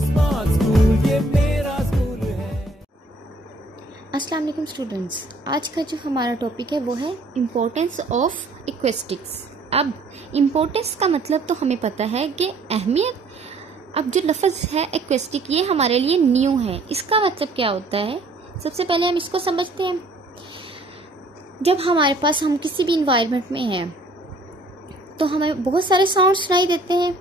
Smart school, ये मेरा school है। अस्सलाम वालेकुम स्टूडेंट्स, आज का जो हमारा टॉपिक है वो है इम्पोर्टेंस ऑफ एक्वेस्टिक्स। अब इम्पोर्टेंस का मतलब तो हमें पता है कि अहमियत। अब जो लफ्ज़ है एक्वेस्टिक, ये हमारे लिए न्यू है। इसका मतलब क्या होता है, सबसे पहले हम इसको समझते हैं। जब हमारे पास हम किसी भी इन्वायरमेंट में हैं तो हमें बहुत सारे साउंड सुनाई देते हैं,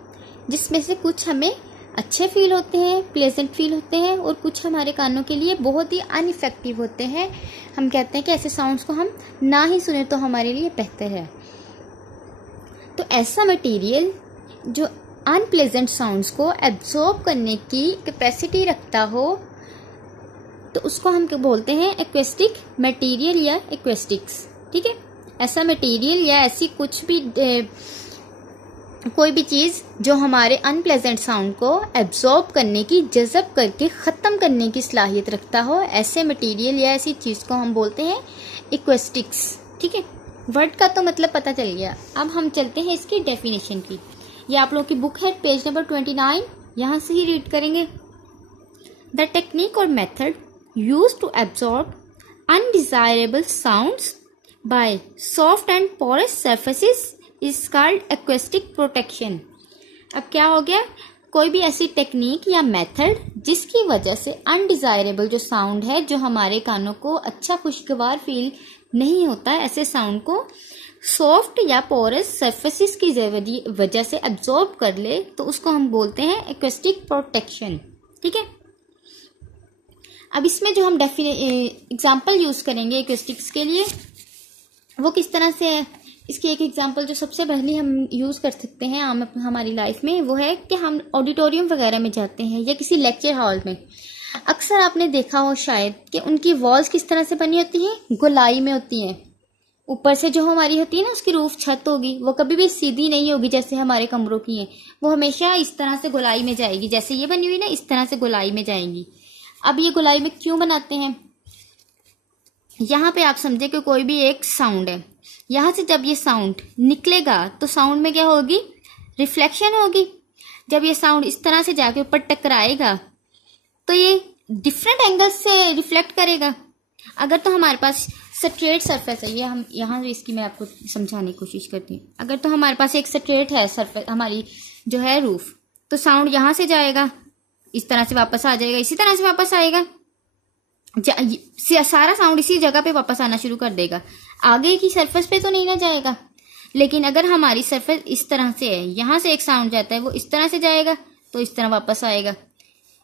जिसमें से कुछ हमें अच्छे फील होते हैं, प्लेजेंट फील होते हैं, और कुछ हमारे कानों के लिए बहुत ही अनइफेक्टिव होते हैं। हम कहते हैं कि ऐसे साउंड्स को हम ना ही सुने तो हमारे लिए बेहतर है। तो ऐसा मटेरियल जो अनप्लेजेंट साउंड्स को एब्जॉर्ब करने की कैपेसिटी रखता हो तो उसको हम बोलते हैं एक्वेस्टिक मटेरियल या एक्वेस्टिक्स। ठीक है, ऐसा मटेरियल या ऐसी कुछ भी कोई भी चीज़ जो हमारे अनप्लेजेंट साउंड को एब्जॉर्ब करने की, जज़ब करके ख़त्म करने की सलाहियत रखता हो, ऐसे मटेरियल या ऐसी चीज़ को हम बोलते हैं एक्वेस्टिक्स। ठीक है, वर्ड का तो मतलब पता चल गया। अब हम चलते हैं इसकी डेफिनेशन की। ये आप लोगों की बुक है, पेज नंबर 29, यहाँ से ही रीड करेंगे। द टेक्निक और method used to absorb undesirable sounds by soft and porous surfaces is called acoustic protection. अब क्या हो गया, कोई भी ऐसी टेक्निक या मेथड जिसकी वजह से अनडिजायरेबल जो साउंड है, जो हमारे कानों को अच्छा खुशगवार फील नहीं होता है, ऐसे साउंड को सॉफ्ट या पोरस सरफेसेस की वजह से एब्जॉर्ब कर ले तो उसको हम बोलते हैं एक्वेस्टिक प्रोटेक्शन। ठीक है, अब इसमें जो हम एग्जाम्पल यूज करेंगे एक्वेस्टिक्स के लिए वो किस तरह से है। इसकी एक एग्जांपल जो सबसे पहले हम यूज़ कर सकते हैं आम हमारी लाइफ में, वो है कि हम ऑडिटोरियम वगैरह में जाते हैं या किसी लेक्चर हॉल में। अक्सर आपने देखा हो शायद कि उनकी वॉल्स किस तरह से बनी होती हैं, गोलाई में होती हैं। ऊपर से जो हमारी होती है ना, उसकी रूफ छत होगी, वो कभी भी सीधी नहीं होगी जैसे हमारे कमरों की है, वो हमेशा इस तरह से गोलाई में जाएगी। जैसे ये बनी हुई ना, इस तरह से गोलाई में जाएंगी। अब ये गोलाई में क्यों बनाते हैं, यहाँ पे आप समझे कि कोई भी एक साउंड है, यहाँ से जब ये साउंड निकलेगा तो साउंड में क्या होगी, रिफ्लेक्शन होगी। जब ये साउंड इस तरह से जाके ऊपर टकराएगा तो ये डिफरेंट एंगल से रिफ्लेक्ट करेगा। अगर तो हमारे पास स्ट्रेट सरफेस है, ये हम यहाँ इसकी मैं आपको समझाने की कोशिश करती हूँ। अगर तो हमारे पास एक स्ट्रेट है सरफेस, हमारी जो है रूफ, तो साउंड यहाँ से जाएगा, इस तरह से वापस आ जाएगा, इसी तरह से वापस आएगा, सारा साउंड इसी जगह पे वापस आना शुरू कर देगा, आगे की सरफेस पे तो नहीं ना जाएगा। लेकिन अगर हमारी सरफेस इस तरह से है, यहाँ से एक साउंड जाता है, वो इस तरह से जाएगा तो इस तरह वापस आएगा,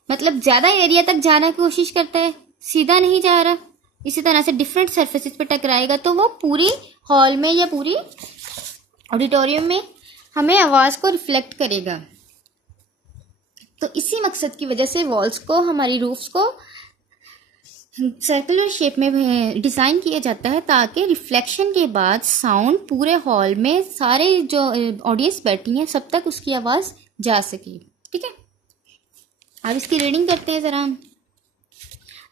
मतलब ज्यादा एरिया तक जाने की कोशिश करता है, सीधा नहीं जा रहा। इसी तरह से डिफरेंट सरफेसेस पे टकराएगा तो वो पूरी हॉल में या पूरी ऑडिटोरियम में हमें आवाज को रिफ्लेक्ट करेगा। तो इसी मकसद की वजह से वॉल्स को, हमारी रूफ्स को सर्कुलर शेप में डिजाइन किया जाता है, ताकि रिफ्लेक्शन के बाद साउंड पूरे हॉल में, सारे जो ऑडियंस बैठी है सब तक उसकी आवाज जा सके। ठीक है, अब इसकी रीडिंग करते हैं जरा हम।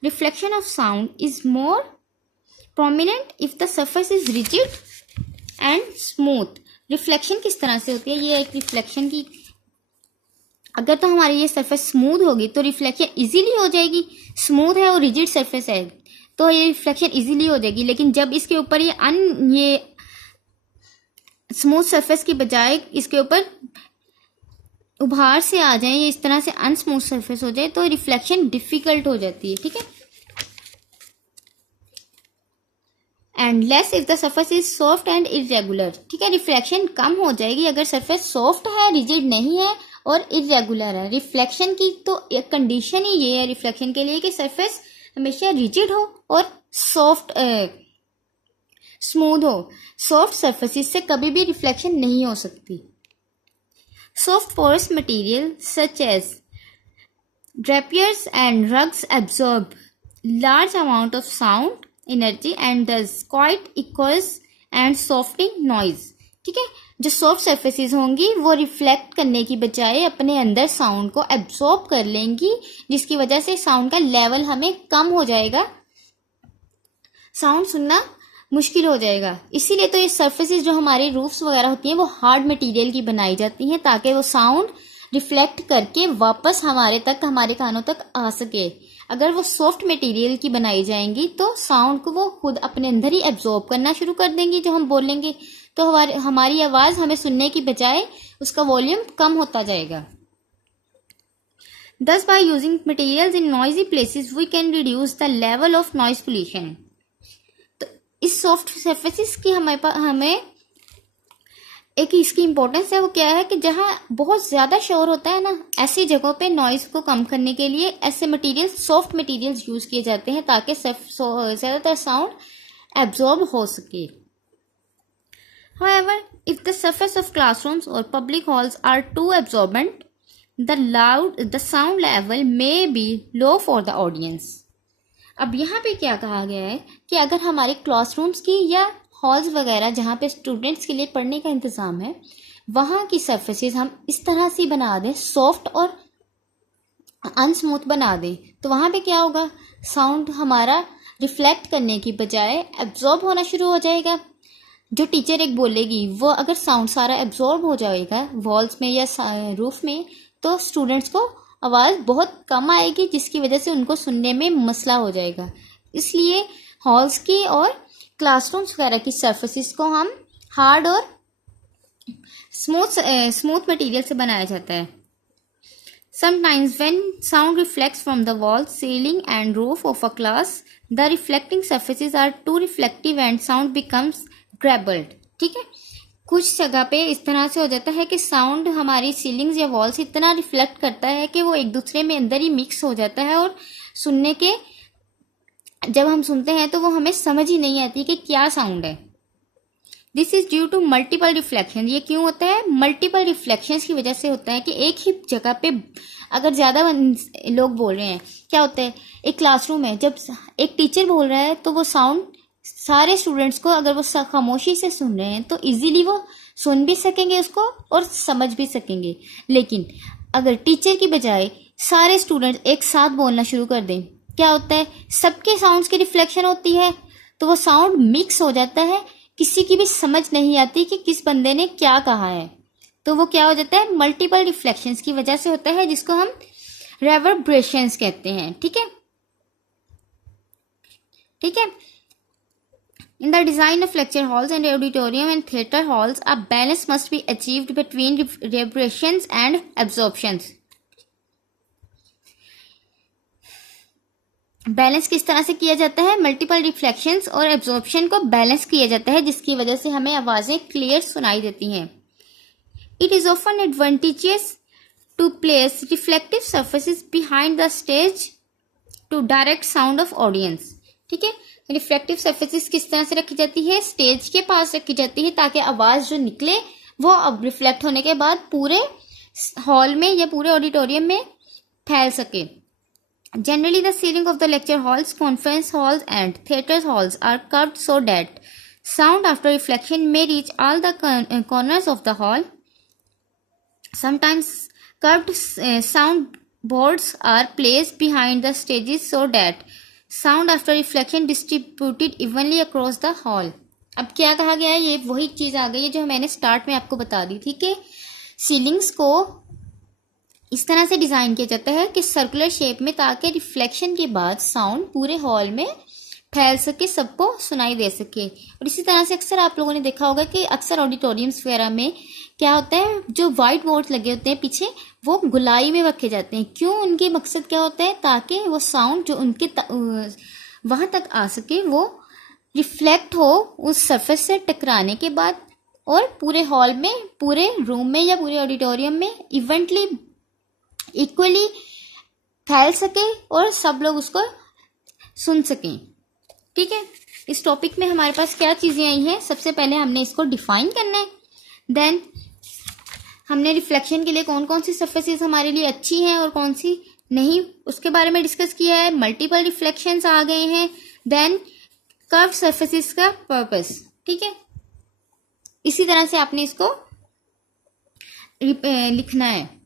Reflection of sound is more prominent if the surface is rigid and smooth. Reflection किस तरह से होती है, ये एक रिफ्लेक्शन की, अगर तो हमारी ये सरफेस स्मूथ होगी तो रिफ्लेक्शन इजीली हो जाएगी। स्मूथ है और रिजिड सरफेस है तो ये रिफ्लेक्शन इजीली हो जाएगी। लेकिन जब इसके ऊपर ये स्मूथ सरफेस की बजाय इसके ऊपर उभार से आ जाए, ये इस तरह से अनस्मूथ सरफेस हो जाए, तो रिफ्लेक्शन डिफिकल्ट हो जाती है। ठीक है, and less if the surface is soft and irregular. ठीक है, रिफ्लेक्शन कम हो जाएगी अगर सरफेस सॉफ्ट है, रिजिड नहीं है और इरेगुलर है। रिफ्लेक्शन की तो एक कंडीशन ही ये है रिफ्लेक्शन के लिए कि सरफेस हमेशा रिजिड हो और सॉफ्ट स्मूथ हो। सॉफ्ट सरफेसेस से कभी भी रिफ्लेक्शन नहीं हो सकती। Soft porous material such as draperies and rugs absorb large amount of sound energy and thus quite equals and softing noise. ठीक है, जो सॉफ्ट सरफेसेस होंगी वो रिफ्लेक्ट करने की बजाय अपने अंदर साउंड को एब्जॉर्ब कर लेंगी, जिसकी वजह से साउंड का लेवल हमें कम हो जाएगा, साउंड सुनना मुश्किल हो जाएगा। इसीलिए तो ये सरफेसेस जो हमारे रूफ्स वगैरह होती हैं वो हार्ड मटेरियल की बनाई जाती हैं, ताकि वो साउंड रिफ्लेक्ट करके वापस हमारे कानों तक आ सके। अगर वो सॉफ्ट मटेरियल की बनाई जाएंगी तो साउंड को वो खुद अपने अंदर ही एब्जॉर्ब करना शुरू कर देंगी। जो हम बोलेंगे तो हमारी आवाज हमें सुनने की बजाय उसका वॉल्यूम कम होता जाएगा। Thus, by using materials in noisy places, we can reduce the level of noise pollution. तो इस सॉफ्ट सरफेसिस की हमें एक इसकी इम्पोर्टेंस है, वो क्या है कि जहाँ बहुत ज्यादा शोर होता है ना, ऐसी जगहों पे नॉइज को कम करने के लिए ऐसे मटेरियल्स, सॉफ्ट मटेरियल्स यूज किए जाते हैं ताकि ज्यादातर साउंड एब्जॉर्ब हो सके। However, if the surface of classrooms or public halls are too absorbent, the sound level may be low for the audience. अब यहाँ पे क्या कहा गया है कि अगर हमारे क्लासरूम्स की या हॉल्स वगैरह जहाँ पे स्टूडेंट्स के लिए पढ़ने का इंतजाम है, वहाँ की सरफेसेस हम इस तरह से बना दें, सॉफ्ट और अनस्मूथ बना दें, तो वहाँ पे क्या होगा, साउंड हमारा रिफ्लेक्ट करने की बजाय एब्जॉर्ब होना शुरू हो जाएगा। जो टीचर एक बोलेगी वो अगर साउंड सारा एब्जॉर्ब हो जाएगा वॉल्स में या रूफ में, तो स्टूडेंट्स को आवाज़ बहुत कम आएगी, जिसकी वजह से उनको सुनने में मसला हो जाएगा। इसलिए हॉल्स की और क्लासरूम्स वगैरह की सरफेसेस को हम हार्ड और स्मूथ मटेरियल से बनाया जाता है। Sometimes when sound reflects from the wall, ceiling and roof of a class, the reflecting surfaces are too reflective and sound becomes garbled. ठीक है, कुछ जगह पे इस तरह से हो जाता है कि साउंड हमारी सीलिंग्स या वॉल से इतना रिफ्लेक्ट करता है कि वो एक दूसरे में अंदर ही मिक्स हो जाता है और जब हम सुनते हैं तो वो हमें समझ ही नहीं आती कि क्या साउंड है। This is due to multiple reflection. ये क्यों होता है? मल्टीपल रिफ्लेक्शन की वजह से होता है कि एक ही जगह पे अगर ज्यादा लोग बोल रहे हैं, क्या होता है, एक क्लासरूम है, जब एक टीचर बोल रहा है तो वो साउंड सारे स्टूडेंट्स को, अगर वो खामोशी से सुन रहे हैं तो इजीली वो सुन भी सकेंगे उसको और समझ भी सकेंगे। लेकिन अगर टीचर की बजाय सारे स्टूडेंट्स एक साथ बोलना शुरू कर दें, क्या होता है, सबके साउंड्स की रिफ्लेक्शन होती है तो वो साउंड मिक्स हो जाता है, किसी की भी समझ नहीं आती कि किस बंदे ने क्या कहा है। तो वो क्या हो जाता है, मल्टीपल रिफ्लेक्शंस की वजह से होता है, जिसको हम रेवर्बरेशंस कहते हैं। ठीक है, ठीक है। In the design of lecture halls and auditorium and theatre halls, a balance must be achieved between reverberations and absorptions. Balance किस तरह से किया जाता है? मल्टीपल रिफ्लेक्शंस और एब्जॉर्प्शन को बैलेंस किया जाता है, जिसकी वजह से हमें आवाजें क्लियर सुनाई देती हैं। It is often advantageous to place reflective surfaces behind the stage to direct sound of audience. ठीक है, रिफ्लेक्टिव सर्फेसिस किस तरह से रखी जाती है? स्टेज के पास रखी जाती है ताकि आवाज जो निकले वो अब रिफ्लेक्ट होने के बाद पूरे हॉल में या पूरे ऑडिटोरियम में फैल सके। Generally, the ceiling of the lecture halls, conference halls, and theatre halls are curved so that sound after reflection may reach all the corners of the hall. Sometimes, curved sound boards are placed behind the stages so that sound after reflection distributed evenly across the hall. अब क्या कहा गया है? ये वही चीज आ गई है जो मैंने स्टार्ट में आपको बता दी थी कि सीलिंग्स को इस तरह से डिजाइन किया जाता है कि सर्कुलर शेप में, ताकि रिफ्लेक्शन के बाद साउंड पूरे हॉल में फैल सके, सबको सुनाई दे सके। और इसी तरह से अक्सर आप लोगों ने देखा होगा कि अक्सर ऑडिटोरियम्स वगैरह में क्या होता है, जो व्हाइट बोर्ड लगे होते हैं पीछे, वो गुलाई में रखे जाते हैं। क्यों? उनके मकसद क्या होता है, ताकि वो साउंड जो उनके वहां तक आ सके वो रिफ्लेक्ट हो उस सरफेस से टकराने के बाद, और पूरे हॉल में, पूरे रूम में या पूरे ऑडिटोरियम में इवेंटली इक्वली फैल सके और सब लोग उसको सुन सकें। ठीक है, इस टॉपिक में हमारे पास क्या चीजें आई हैं? सबसे पहले हमने इसको डिफाइन करना है, देन हमने रिफ्लेक्शन के लिए कौन कौन सी सरफेसेस हमारे लिए अच्छी हैं और कौन सी नहीं, उसके बारे में डिस्कस किया है। मल्टीपल रिफ्लेक्शंस आ गए हैं, देन कर्व सरफेसेस का पर्पस। ठीक है, इसी तरह से आपने इसको लिखना है।